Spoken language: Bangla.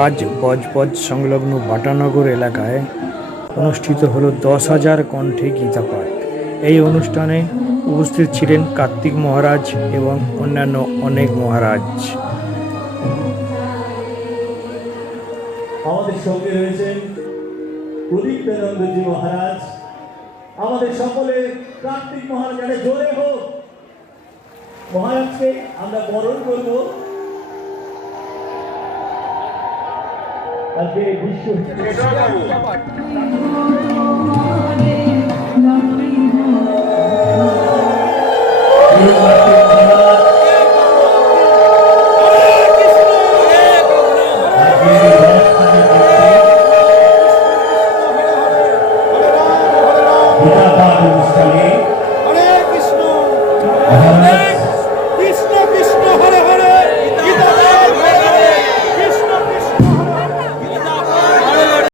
আজ বজবজ সংলগ্ন বাটানগর এলাকায় অনুষ্ঠিত হলো 10,000 কণ্ঠে গীতাপাঠ। এই অনুষ্ঠানে উপস্থিত ছিলেন কার্তিক মহারাজ এবং অন্যান্য অনেক মহারাজ। আমাদের সঙ্গে রয়েছেন প্রদীপ দেনন্দজি মহারাজ। আমাদের সকলের কার্তিক মহারাজের জোরে হোক। মহারাজকে আমরা বরণ করব। আজকে বিশ্ব অনুষ্ঠানে হরে কৃষ্ণ কৃষ্ণ কৃষ্ণ হরে হরে কৃষ্ণ কৃষ্ণ হরে